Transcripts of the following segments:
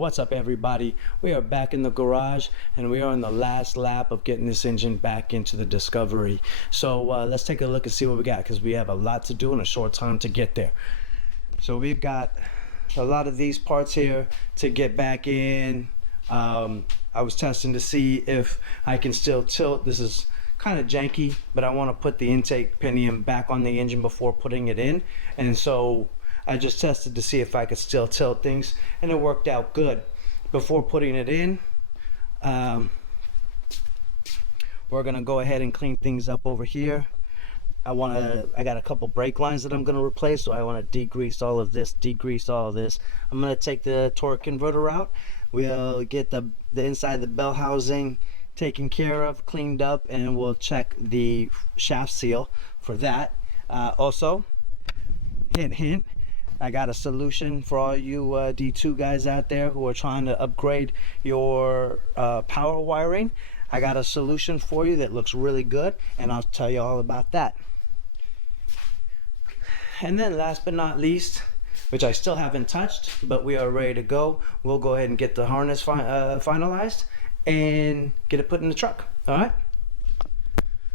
What's up, everybody? We are back in the garage and we are on the last lap of getting this engine back into the Discovery. So let's take a look and see what we got, because we have a lot to do in a short time to get there. So we've got a lot of these parts here to get back in. I was testing to see if I can still tilt. This is kind of janky, but I want to put the intake pinion back on the engine before putting it in, and so I just tested to see if I could still tilt things, and it worked out good. Before putting it in, we're gonna go ahead and clean things up over here. I got a couple brake lines that I'm gonna replace, so I want to degrease all of this, degrease all of this. I'm gonna take the torque converter out. We'll get the inside the bell housing taken care of, cleaned up, and we'll check the shaft seal for that. Also, hint, I got a solution for all you D2 guys out there who are trying to upgrade your power wiring. I got a solution for you that looks really good, and I'll tell you all about that. And then last but not least, which I still haven't touched, but we are ready to go, we'll go ahead and get the harness finalized and get it put in the truck. All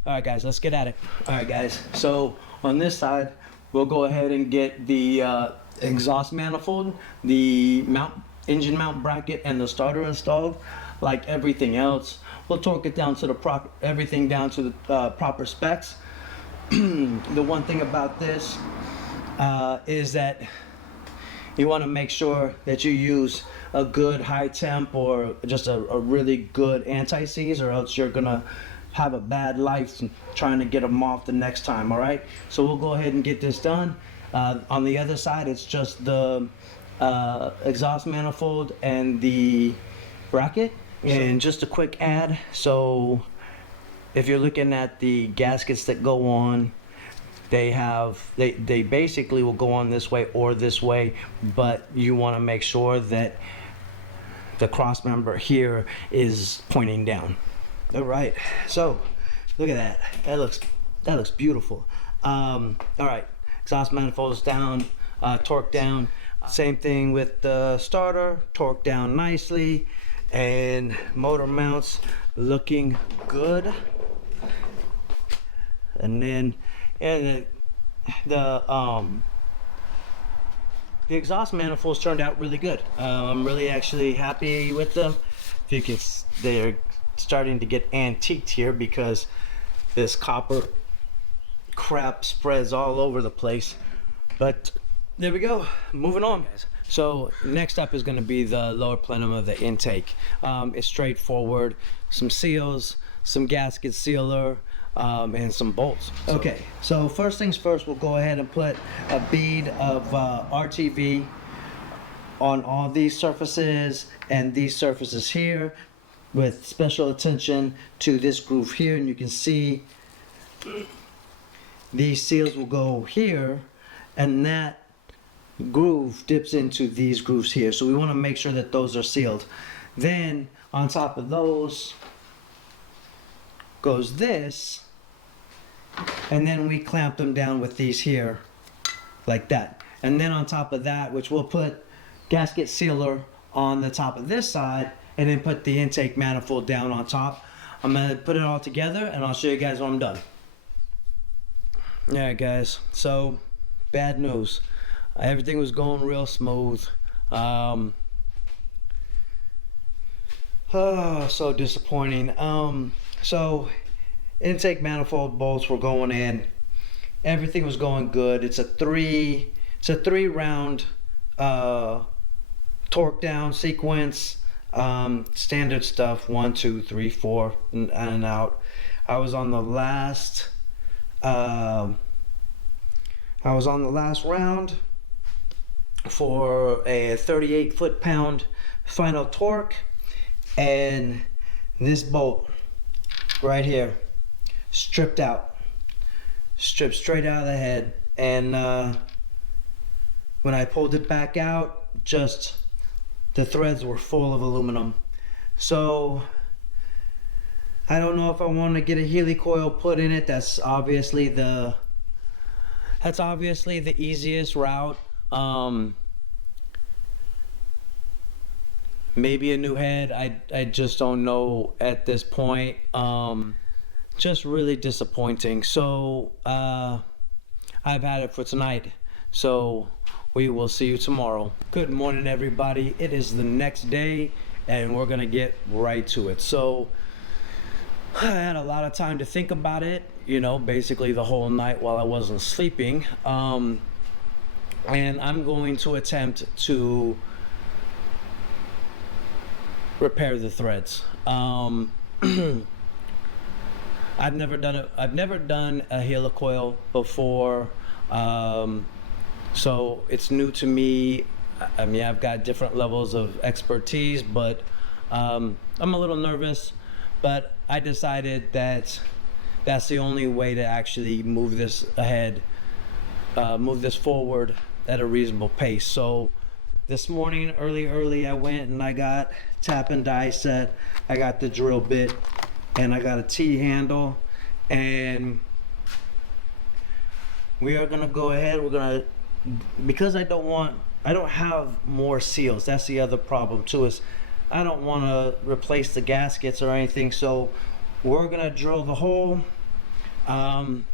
right guys, let's get at it. All right guys, so on this side we'll go ahead and get the exhaust manifold, the engine mount bracket, and the starter installed. Like everything else, we'll torque it down to the everything down to the proper specs. The one thing about this is that you want to make sure that you use a good high temp or just a really good anti-seize, or else you're gonna have a bad life trying to get them off the next time. All right, so we'll go ahead and get this done. On the other side, it's just the exhaust manifold and the bracket. And just a quick add, so if you're looking at the gaskets that go on, they basically will go on this way or this way, but you want to make sure that the cross member here is pointing down. All right, so look at that. That looks beautiful. All right, exhaust manifolds down, torque down. Same thing with the starter, torque down nicely, and motor mounts looking good. And then the exhaust manifolds turned out really good. I'm really actually happy with them. They're starting to get antiqued here because this copper crap spreads all over the place. But there we go, moving on guys. So next up is going to be the lower plenum of the intake. It's straightforward, some seals, some gasket sealer, and some bolts. Okay, so first things first, we'll go ahead and put a bead of RTV on all these surfaces and these surfaces here, with special attention to this groove here. And you can see these seals will go here, and that groove dips into these grooves here, so we want to make sure that those are sealed. Then on top of those goes this, and then we clamp them down with these here like that. And then on top of that, which we'll put gasket sealer on the top of this side, and then put the intake manifold down on top. I'm gonna put it all together and I'll show you guys when I'm done. Alright guys, so bad news. Everything was going real smooth. Oh, so disappointing. So intake manifold bolts were going in. Everything was going good. It's a three round torque down sequence. Standard stuff, 1, 2, 3, 4, and out. I was on the last round for a 38 foot-pound final torque, and this bolt right here stripped straight out of the head. And when I pulled it back out, just the threads were full of aluminum. So I don't know if I want to get a Healy coil put in it. That's obviously the easiest route. maybe a new head. I just don't know at this point. Just really disappointing. So I've had it for tonight. So we will see you tomorrow. Good morning, everybody. It is the next day, and we're gonna get right to it. So I had a lot of time to think about it, you know, basically the whole night while I wasn't sleeping. And I'm going to attempt to repair the threads. I've never done a helicoil before, so it's new to me. I mean, I've got different levels of expertise, but I'm a little nervous. But I decided that that's the only way to actually move this ahead, move this forward at a reasonable pace. So this morning, early, I went and I got tap and die set. I got the drill bit, and I got a T-handle, and we are gonna go ahead. We're gonna, because I don't have more seals. That's the other problem too, is I don't want to replace the gaskets or anything. So we're gonna drill the hole, and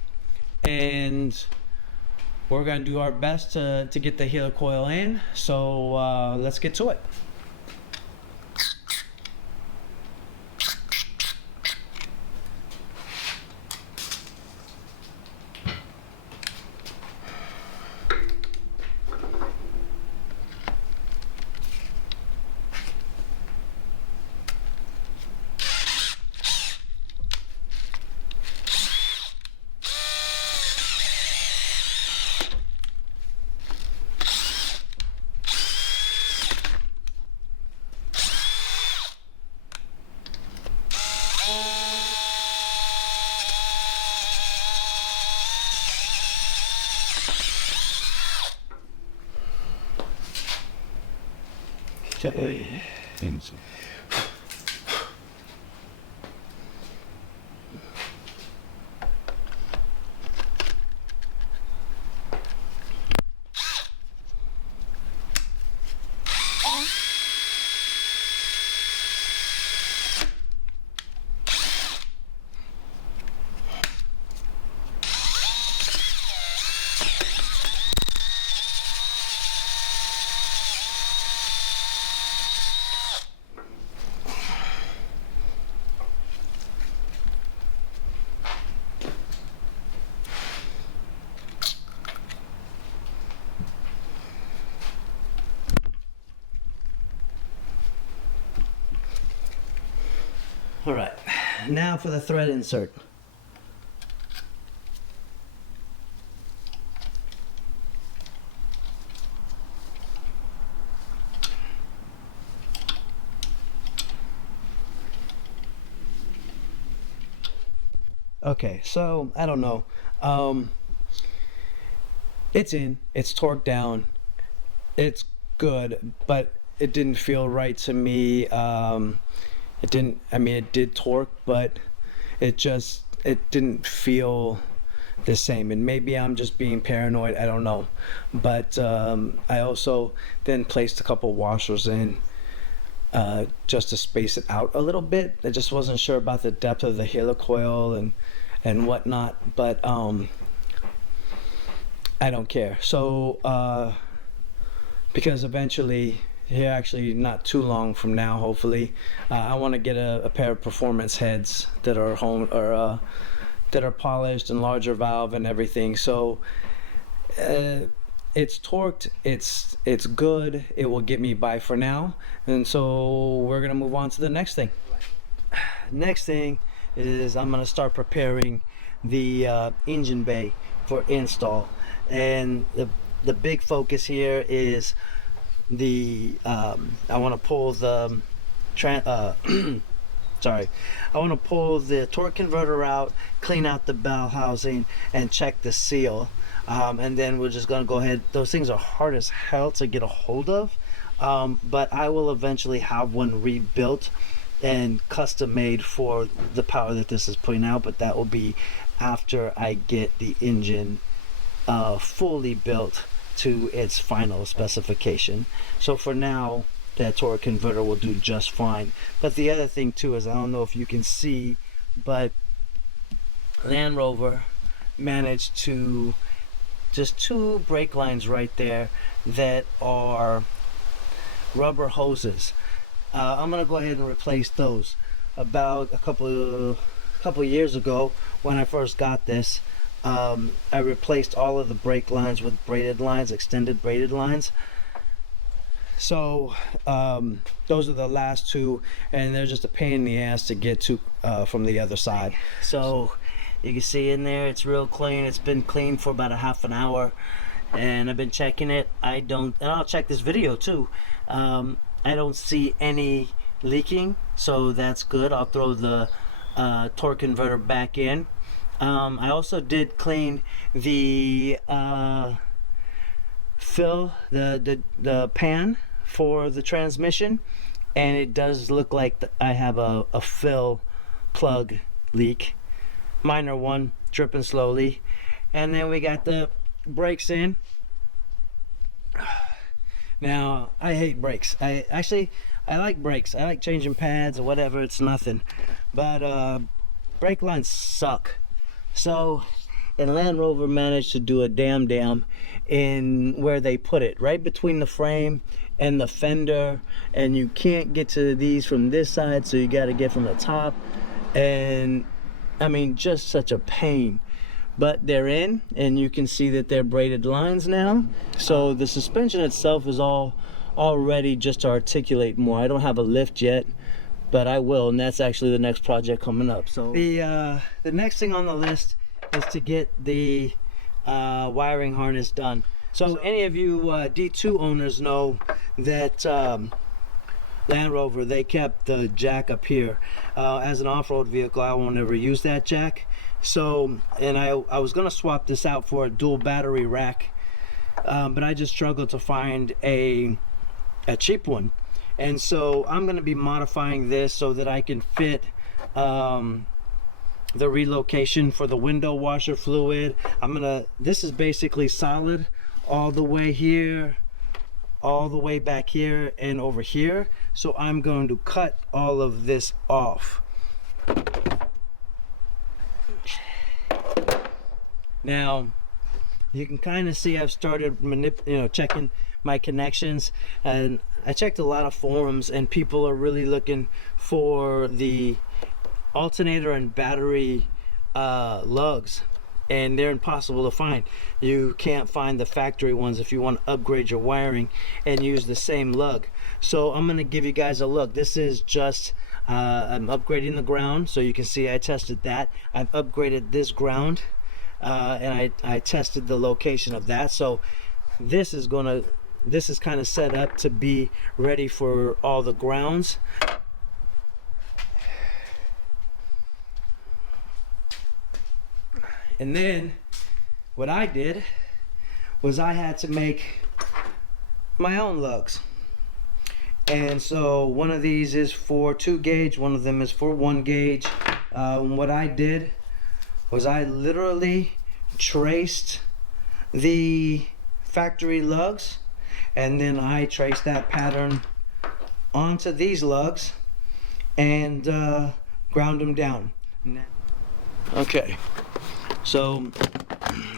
we're gonna do our best to get the helicoil in. So let's get to it. All right, now for the thread insert. Okay, so I don't know. It's in, it's torqued down, it's good, but it didn't feel right to me. It didn't, I mean, it did torque, but it didn't feel the same. And maybe I'm just being paranoid, I don't know. But I also then placed a couple washers in just to space it out a little bit. I just wasn't sure about the depth of the helicoil and whatnot, but I don't care. So because eventually, here actually not too long from now, hopefully, I want to get a pair of performance heads that are that are polished and larger valve and everything. So it's torqued, it's good, it will get me by for now. And so we're gonna move on to the next thing. Next thing is I'm gonna start preparing the engine bay for install, and the big focus here is the I want to pull the sorry, I want to pull the torque converter out, clean out the bell housing, and check the seal, and then we're just gonna go ahead. Those things are hard as hell to get a hold of, but I will eventually have one rebuilt and custom made for the power that this is putting out, but that will be after I get the engine fully built to its final specification. So for now, that torque converter will do just fine. But the other thing too is, I don't know if you can see, but Land Rover managed to just 2 brake lines right there that are rubber hoses. I'm gonna go ahead and replace those. About a couple years ago, when I first got this, I replaced all of the brake lines with braided lines, extended braided lines. So those are the last 2, and they're just a pain in the ass to get to from the other side. So you can see in there, it's real clean. It's been clean for about a half an hour, and I've been checking it. And I'll check this video too. I don't see any leaking, so that's good. I'll throw the torque converter back in. I also did clean the the pan for the transmission, and it does look like I have a fill plug leak. Minor one, dripping slowly. And then we got the brakes in. Now, I hate brakes. I like brakes. I like changing pads or whatever, it's nothing. But brake lines suck. So, and Land Rover managed to do a damn in where they put it, right between the frame and the fender, and you can't get to these from this side, so you got to get from the top. And I mean, just such a pain. But they're in, and you can see that they're braided lines now. So the suspension itself is all ready just to articulate more. I don't have a lift yet, but I will, and that's actually the next project coming up. So the next thing on the list is to get the wiring harness done. So any of you D2 owners know that Land Rover, they kept the jack up here. As an off-road vehicle, I won't ever use that jack. So, and I was gonna swap this out for a dual battery rack, but I just struggled to find a cheap one. And so I'm gonna be modifying this so that I can fit the relocation for the window washer fluid. This is basically solid all the way here, all the way back here, and over here. So I'm going to cut all of this off. Now you can kind of see I've started checking my connections, and I checked a lot of forums, and people are really looking for the alternator and battery lugs, and they're impossible to find. You can't find the factory ones if you want to upgrade your wiring and use the same lug. So I'm going to give you guys a look. This is just I'm upgrading the ground, so you can see I tested that. I've upgraded this ground, and I tested the location of that. So this is kind of set up to be ready for all the grounds. And then what I did was I had to make my own lugs. And so one of these is for 2 gauge, one of them is for 1 gauge. What I did was I literally traced the factory lugs, and then I traced that pattern onto these lugs and ground them down. Okay. So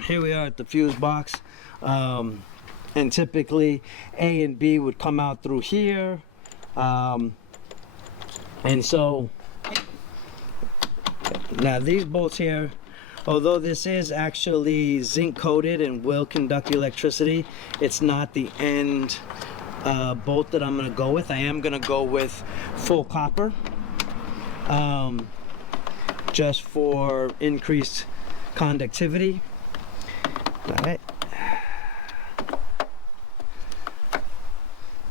here we are at the fuse box, and typically A and B would come out through here, and so now these bolts here, although this is actually zinc coated and will conduct electricity, it's not the end bolt that I'm going to go with. I am going to go with full copper, just for increased conductivity. All right,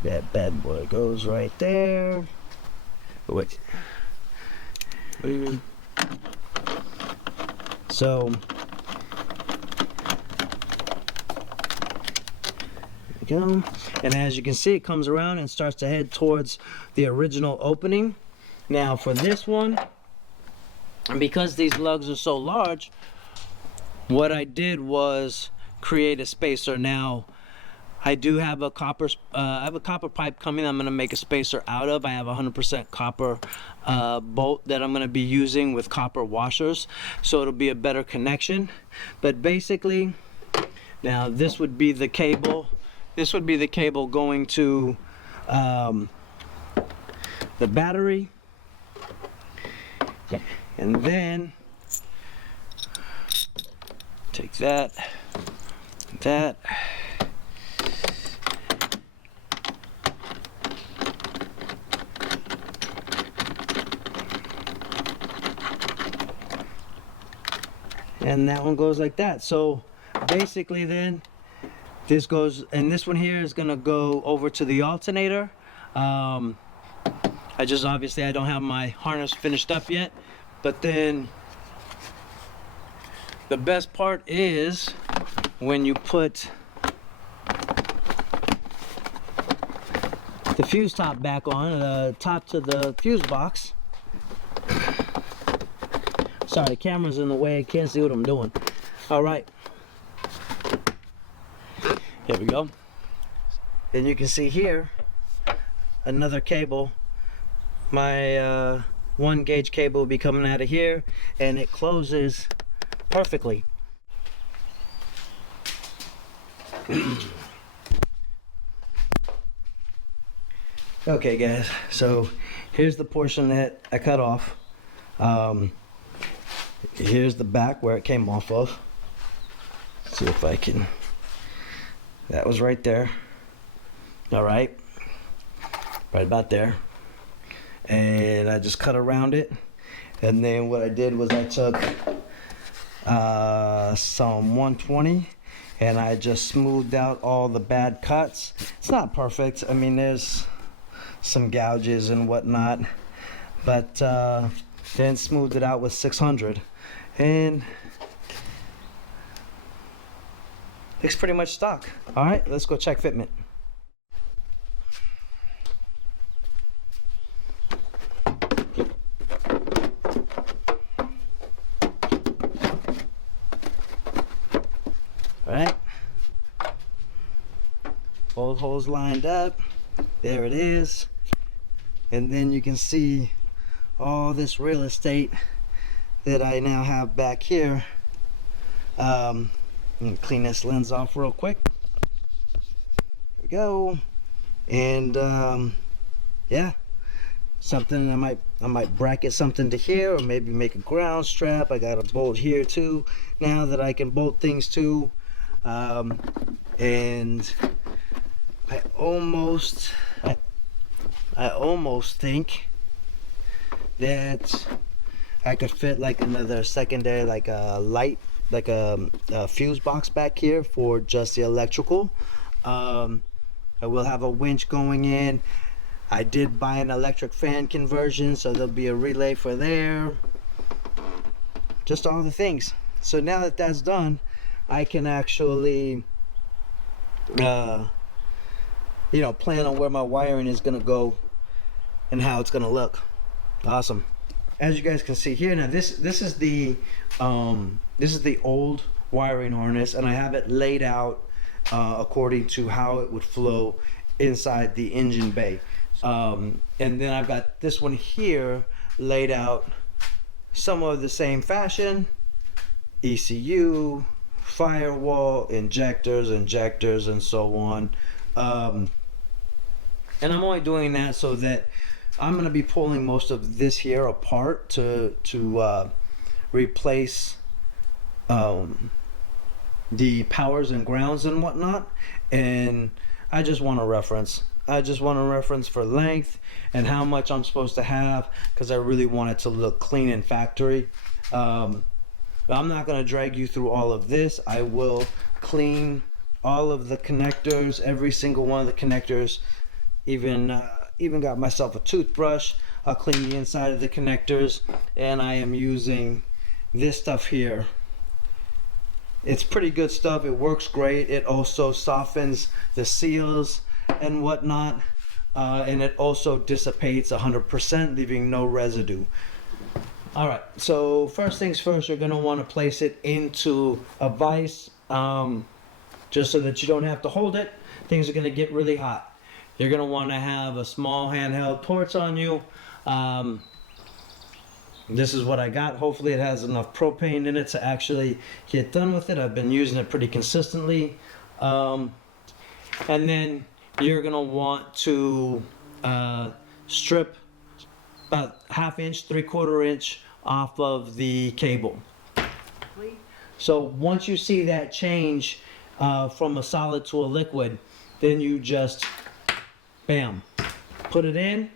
that bad boy goes right there. Wait. So there we go. And as you can see, it comes around and starts to head towards the original opening. Now for this one, because these lugs are so large, what I did was create a spacer. Now I do have a copper pipe coming. I'm going to make a spacer out of. I have 100% copper bolt that I'm going to be using with copper washers, so it'll be a better connection. But basically, now this would be the cable. This would be the cable going to the battery, and then take that. And that one goes like that. So basically then this goes, and this one here is gonna go over to the alternator. I don't have my harness finished up yet, but then the best part is when you put the fuse top back on, the top to the fuse box. Sorry, the camera's in the way, I can't see what I'm doing. All right, here we go. And you can see here another cable. My 1 gauge cable will be coming out of here, and it closes perfectly. Okay guys, so here's the portion that I cut off. Here's the back where it came off of. Let's see if I can, that was right there. All right, right about there. And I just cut around it. And then what I did was I took some 120 and I just smoothed out all the bad cuts. It's not perfect. I mean, there's some gouges and whatnot, but then smoothed it out with 600, and it's pretty much stock. All right, let's go check fitment. All right, both holes lined up. There it is. And then you can see all this real estate that I now have back here. I'm gonna clean this lens off real quick. There we go. And yeah, something I might bracket something to here, or maybe make a ground strap. I got a bolt here too now that I can bolt things to. And I almost think that I could fit like another secondary, like a light, like a fuse box back here for just the electrical. I will have a winch going in. I did buy an electric fan conversion, so there'll be a relay for there. Just all the things. So now that that's done, I can actually you know, plan on where my wiring is gonna go and how it's gonna look. Awesome. As you guys can see here, now this is the old wiring harness, and I have it laid out according to how it would flow inside the engine bay. And then I've got this one here laid out somewhat of the same fashion. ECU, firewall, injectors, and so on. And I'm only doing that so that I'm going to be pulling most of this here apart to replace the powers and grounds and whatnot. And I just want a reference. I just want a reference for length and how much I'm supposed to have, because I really want it to look clean and factory. I'm not going to drag you through all of this. I will clean all of the connectors, every single one of the connectors. Even got myself a toothbrush. I'll clean the inside of the connectors, and I am using this stuff here. It's pretty good stuff. It works great. It also softens the seals and whatnot, and it also dissipates 100%, leaving no residue. All right, so first things first, you're gonna want to place it into a vise, just so that you don't have to hold it. things are going to get really hot. You're going to want to have a small handheld torch on you. This is what I got. Hopefully it has enough propane in it to actually get done with it. I've been using it pretty consistently. And then you're going to want to strip about 1/2 inch, 3/4 inch off of the cable. So once you see that change from a solid to a liquid, then you just, bam, put it in.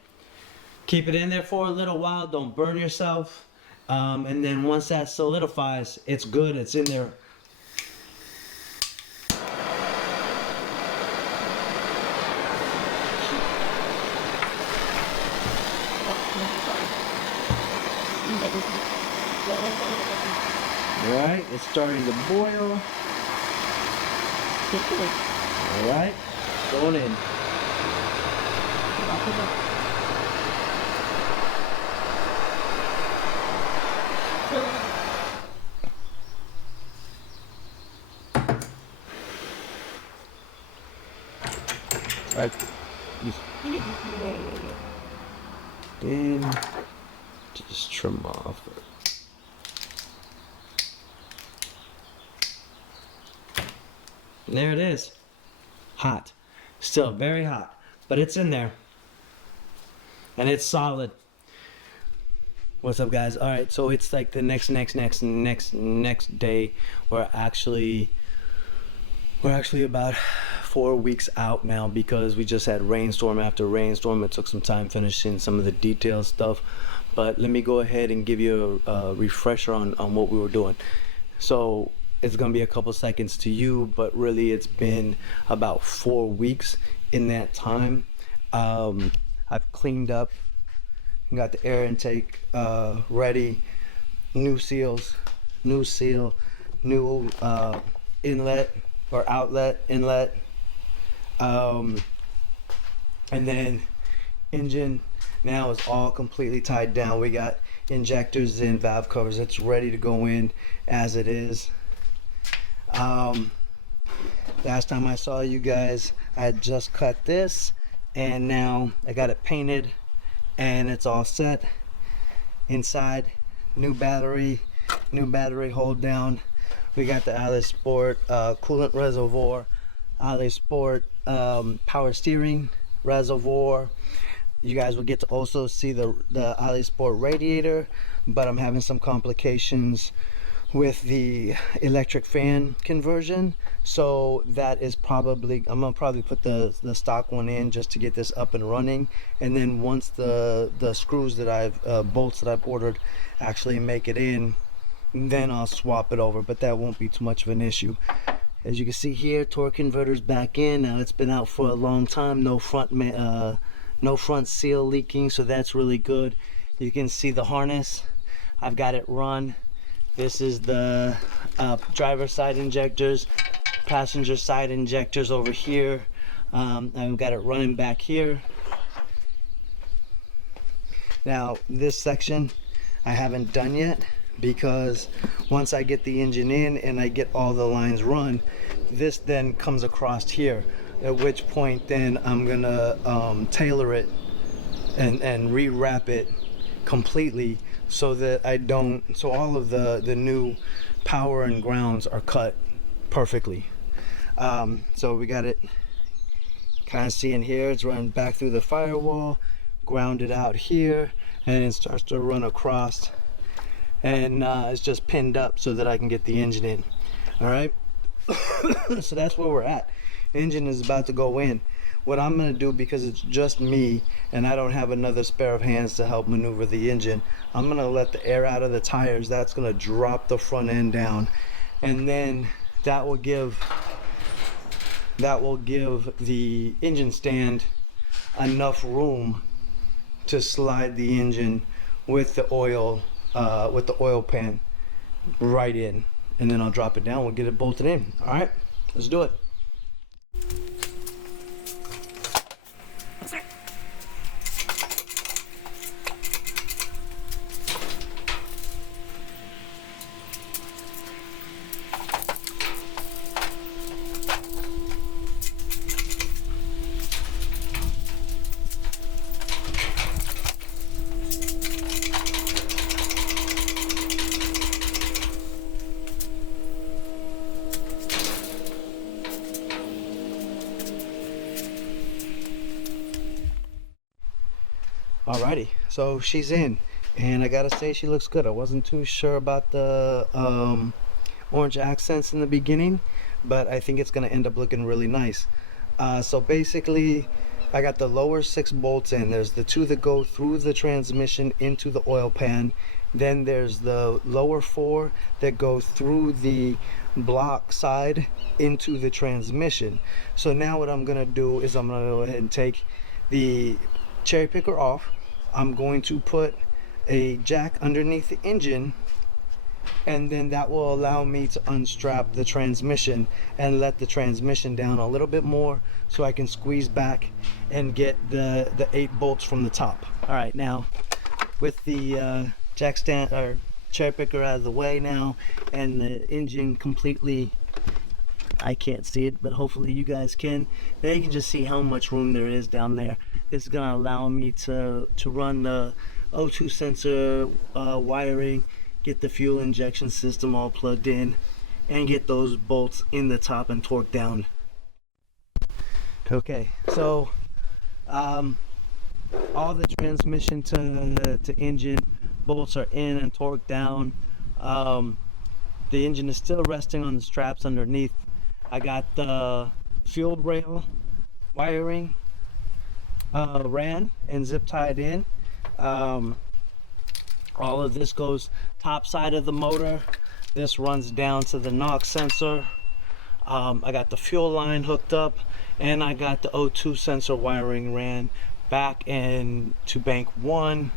Keep it in there for a little while. Don't burn yourself. And then once that solidifies, it's good. It's in there. All right, it's starting to boil. All right, going in. Right. Then just trim off. And there it is. Hot. Still very hot, but it's in there. And it's solid. What's up, guys? All right, so it's like the next day. We're actually about 4 weeks out now because we just had rainstorm after rainstorm. It took some time finishing some of the detailed stuff, but let me go ahead and give you a refresher on what we were doing. So it's gonna be a couple seconds to you, but really it's been about 4 weeks in that time. I've cleaned up, got the air intake ready, new seals, new seal, new inlet or outlet, inlet, and then engine now is all completely tied down. We got injectors and valve covers. It's ready to go in as it is. Last time I saw you guys, I had just cut this, and now I got it painted and it's all set. Inside, new battery hold down. We got the Ali Sport coolant reservoir, Ali Sport power steering reservoir. You guys will get to also see the Ali Sport radiator, but I'm having some complications with the electric fan conversion, so that is probably, I'm gonna probably put the stock one in just to get this up and running, and then once the screws that I've bolts that I've ordered actually make it in, then I'll swap it over, but that won't be too much of an issue. As you can see here, torque converter's back in. Now it's been out for a long time. No front seal leaking, so that's really good. You can see the harness. I've got it run. This is the driver side injectors, passenger side injectors over here. I've got it running back here. Now this section I haven't done yet, because once I get the engine in and I get all the lines run, this then comes across here, at which point then I'm gonna tailor it and rewrap it completely, so that I don't, so all of the new power and grounds are cut perfectly. So we got it kind of seeing here, it's running back through the firewall, grounded out here, and it starts to run across, and it's just pinned up so that I can get the engine in. All right. So that's where we're at. Engine is about to go in. What I'm going to do, because it's just me and I don't have another spare of hands to help maneuver the engine, I'm going to let the air out of the tires. That's going to drop the front end down, and then that will give the engine stand enough room to slide the engine with the oil pan right in, and then I'll drop it down. We'll get it bolted in. All right, let's do it. Alrighty, so she's in, and I gotta say she looks good. I wasn't too sure about the orange accents in the beginning, but I think it's gonna end up looking really nice. So basically, I got the lower 6 bolts in. There's the 2 that go through the transmission into the oil pan. Then there's the lower 4 that go through the block side into the transmission. So now what I'm gonna do is I'm gonna go ahead and take the cherry picker off. I'm going to put a jack underneath the engine, and then that will allow me to unstrap the transmission and let the transmission down a little bit more so I can squeeze back and get the 8 bolts from the top. All right, now with the jack stand or cherry picker out of the way now, and the engine completely, I can't see it, but hopefully you guys can. Now you can just see how much room there is down there. This is gonna allow me to run the O2 sensor wiring, get the fuel injection system all plugged in, and get those bolts in the top and torqued down. Okay, so all the transmission to engine bolts are in and torqued down. The engine is still resting on the straps underneath. I got the fuel rail wiring ran and zip tied in. All of this goes top side of the motor. This runs down to the NOx sensor. I got the fuel line hooked up, and I got the O2 sensor wiring ran back and to bank 1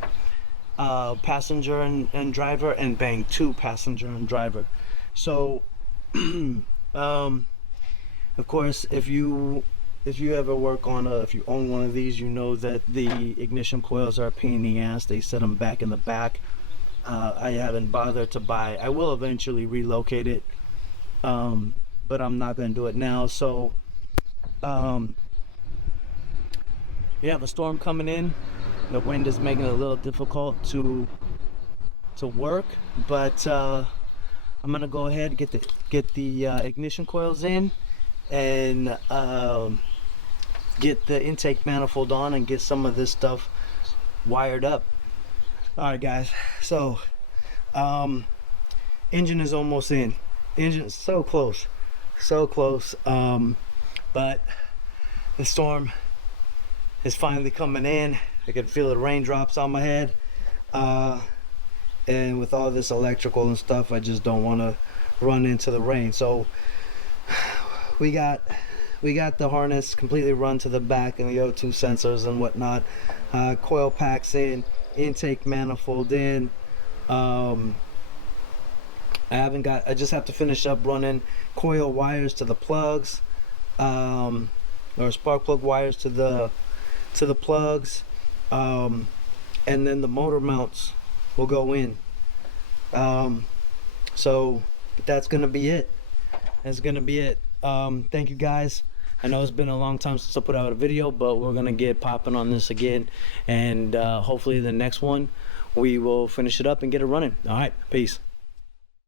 passenger and driver, and bank 2 passenger and driver. So of course, if you ever work on if you own one of these, you know that the ignition coils are a pain in the ass. They set them back in the back. I haven't bothered to buy. I will eventually relocate it, but I'm not going to do it now. So we have a storm coming in. The wind is making it a little difficult to work, but I'm gonna go ahead and get the ignition coils in, and get the intake manifold on, and get some of this stuff wired up. All right, guys. So engine is almost in. Engine is so close, so close. But the storm is finally coming in. I can feel the raindrops on my head. And with all this electrical and stuff, I just don't want to run into the rain. So we got the harness completely run to the back, and the O2 sensors and whatnot. Coil packs in, intake manifold in. I just have to finish up running coil wires to the plugs, or spark plug wires to the plugs, and then the motor mounts will go in. So that's gonna be it. That's gonna be it. Thank you, guys. I know it's been a long time since I put out a video, but we're gonna get popping on this again, and hopefully the next one we will finish it up and get it running. All right, peace.